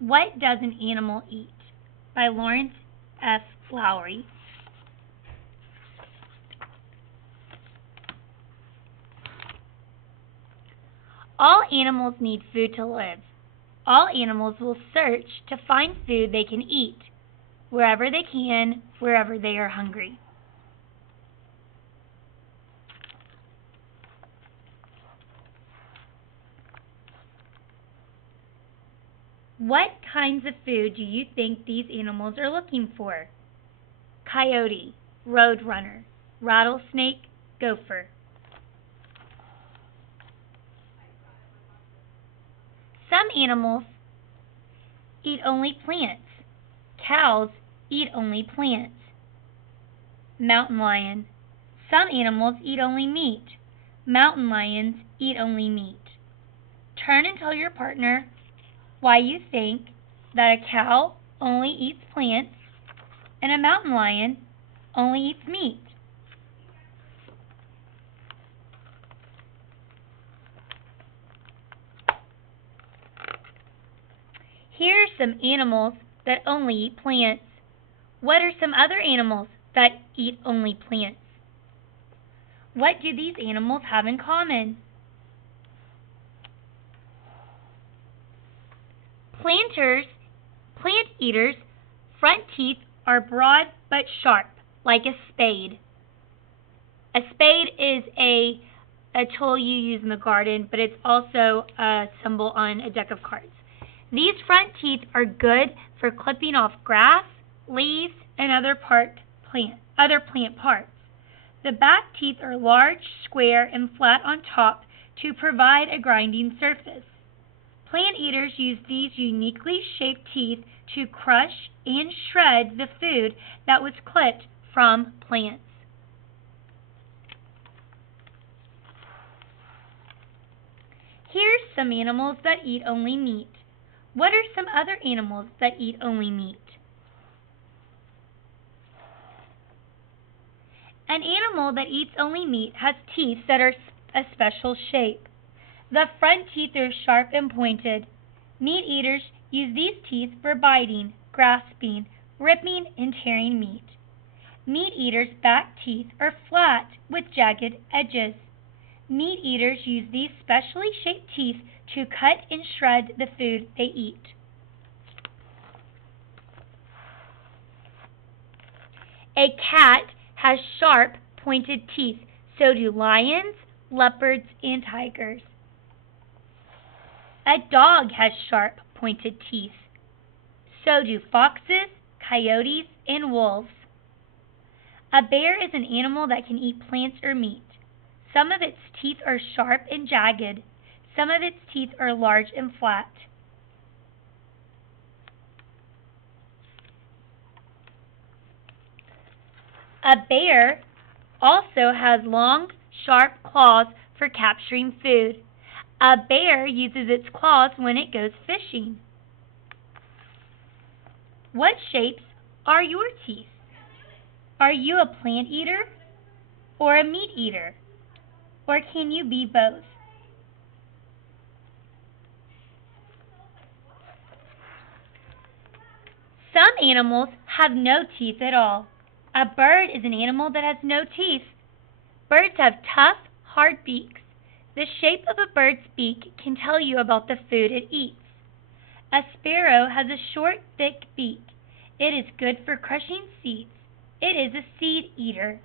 What Does an Animal Eat? By Lawrence F. Lowry. All animals need food to live. All animals will search to find food they can eat, wherever they can, wherever they are hungry. What kinds of food do you think these animals are looking for? Coyote, roadrunner, rattlesnake, gopher. Some animals eat only plants. Cows eat only plants. Mountain lion. Some animals eat only meat. Mountain lions eat only meat. Turn and tell your partner why you think that a cow only eats plants and a mountain lion only eats meat. Here are some animals that only eat plants. What are some other animals that eat only plants? What do these animals have in common? Plant eaters' front teeth are broad but sharp, like a spade. A spade is a tool you use in the garden, but it's also a symbol on a deck of cards. These front teeth are good for clipping off grass, leaves, and other plant parts. The back teeth are large, square, and flat on top to provide a grinding surface. Plant eaters use these uniquely shaped teeth to crush and shred the food that was clipped from plants. Here's some animals that eat only meat. What are some other animals that eat only meat? An animal that eats only meat has teeth that are a special shape. The front teeth are sharp and pointed. Meat eaters use these teeth for biting, grasping, ripping, and tearing meat. Meat eaters' back teeth are flat with jagged edges. Meat eaters use these specially shaped teeth to cut and shred the food they eat. A cat has sharp, pointed teeth. So do lions, leopards, and tigers. A dog has sharp, pointed teeth. So do foxes, coyotes, and wolves. A bear is an animal that can eat plants or meat. Some of its teeth are sharp and jagged. Some of its teeth are large and flat. A bear also has long, sharp claws for capturing food. A bear uses its claws when it goes fishing. What shapes are your teeth? Are you a plant eater or a meat eater? Or can you be both? Some animals have no teeth at all. A bird is an animal that has no teeth. Birds have tough, hard beaks. The shape of a bird's beak can tell you about the food it eats. A sparrow has a short, thick beak. It is good for crushing seeds. It is a seed eater.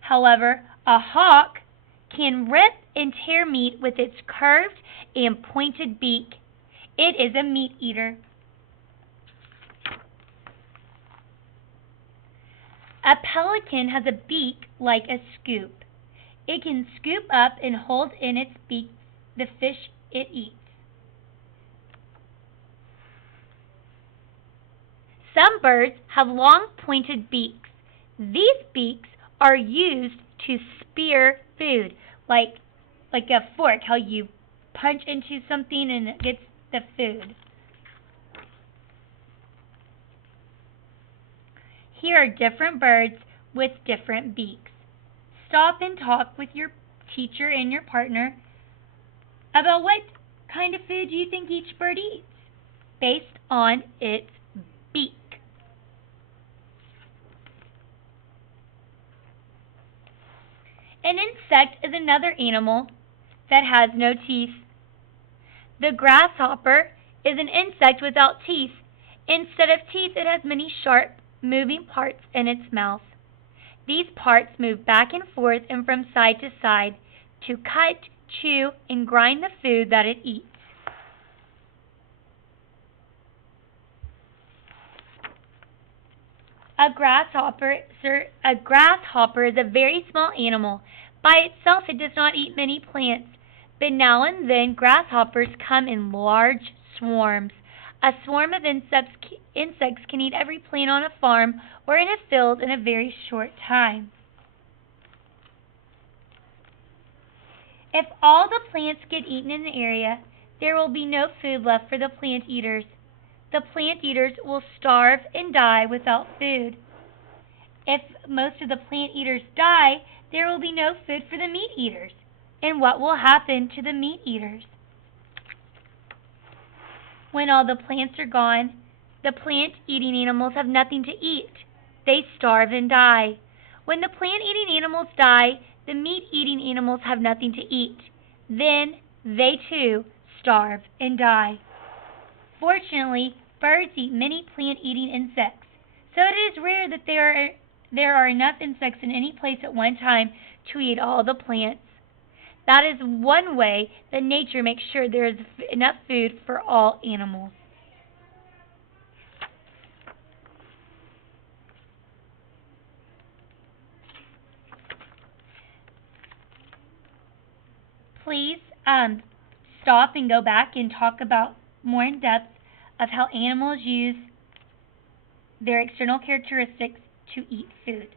However, a hawk can rip and tear meat with its curved and pointed beak. It is a meat eater. A pelican has a beak like a scoop. It can scoop up and hold in its beak the fish it eats. Some birds have long pointed beaks. These beaks are used to spear food, like a fork, how you punch into something and it gets the food. Here are different birds with different beaks. Stop and talk with your teacher and your partner about what kind of food do you think each bird eats? Based on its beak. An insect is another animal that has no teeth. The grasshopper is an insect without teeth. Instead of teeth, it has many sharp, moving parts in its mouth. These parts move back and forth and from side to side to cut, chew, and grind the food that it eats. A grasshopper is a very small animal. By itself, it does not eat many plants, but now and then grasshoppers come in large swarms. A swarm of insects can eat every plant on a farm or in a field in a very short time. If all the plants get eaten in the area, there will be no food left for the plant eaters. The plant eaters will starve and die without food. If most of the plant eaters die, there will be no food for the meat eaters. And what will happen to the meat eaters? When all the plants are gone, the plant-eating animals have nothing to eat. They starve and die. When the plant-eating animals die, the meat-eating animals have nothing to eat. Then they too starve and die. Fortunately, birds eat many plant-eating insects, so it is rare that there are enough insects in any place at one time to eat all the plants. That is one way that nature makes sure there is enough food for all animals. Please stop and go back and talk about more in depth of how animals use their external characteristics to eat food.